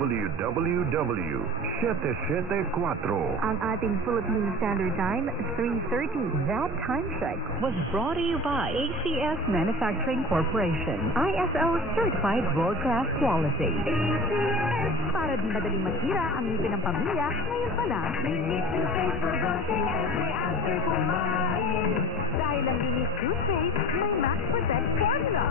DWWW 774. Ang ating Philippine Standard Time, 3:30. That time check was brought to you by ACS Manufacturing Corporation. ISO certified world-class quality. ACS! Para di madaling masira ang ngipin ng pamilya, ngayon pa lang. Dahil ang unique toothpaste, may Max Protect formula.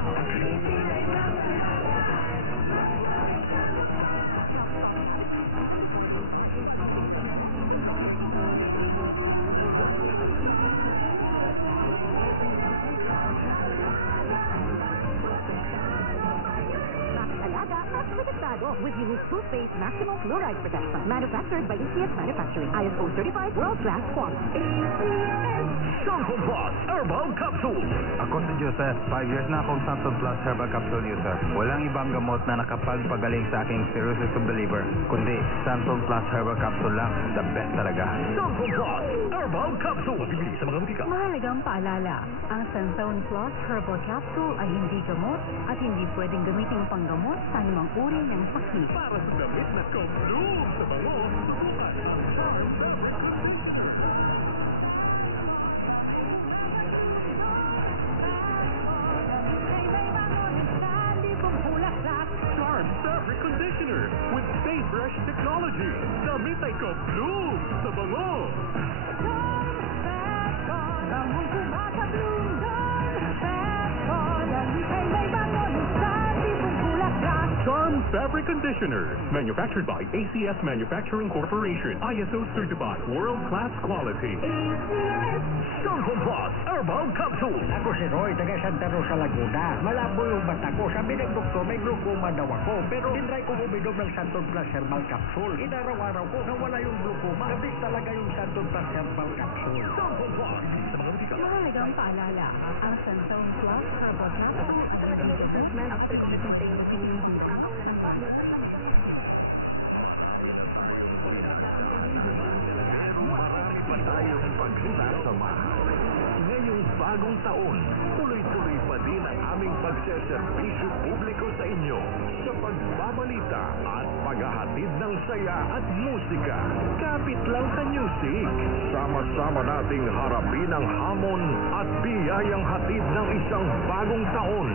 With unique toothpaste maximum fluoride protection. Manufactured by ACS Manufacturing. ISO certified world-class quality. ACS! Xanthone Plus Herbal Capsule. Ako si Joseph. 5 years na akong Xanthone Plus Herbal Capsule user. Walang ibang gamot na nakapagpagaling sa aking cirrhosis of the liver, kundi Xanthone Plus Herbal Capsule lang. The best talaga. Xanthone Plus Herbal Capsule. Bibili sa mga butika. Mahalagang paalala, ang Xanthone Plus Herbal Capsule ay hindi gamot at hindi pwedeng gamitin pang-gamot sa anumang uri ng sakit. Para sa damit na complete sa bango. Charm Fabric Conditioner with Stay Fresh Technology. Damit ay complete sa bango. Charm Fabric Conditioner, manufactured by ACS Manufacturing Corporation, ISO certified, world-class quality. ACS Xanthone Plus Herbal Capsule. Ako si Roy, taga Santa Rosa, Laguna. Malabo yung mata ko. Sabi ng doktor, may glaucoma daw ako. Pero tinry ko uminom ng Xanthone Plus Herbal Capsule. Inaraw-araw ko, nawala yung glaucoma. Nabis talaga yung Xanthone Plus Herbal Capsule. Xanthone Plus. Mahalagang paalala, ang Xanthone Plus Herbal Capsule ay talaga may improvement after committing healing dito. Marami pa tayong pagsasama. Ngayong bagong taon, tuloy-tuloy pa din ang aming pagseserbisyo publiko sa inyo sa pagbabalita at paghahatid ng saya at musika. Kapit lang sa music. Sama-sama nating harapin ang hamon at biyayang hatid ng isang bagong taon.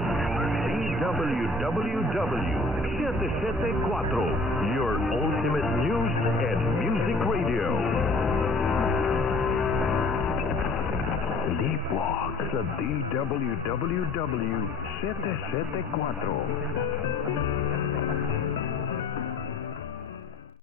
DWWW 774, your ultimate news and music radio. Sleepwalk sa DWWW 774.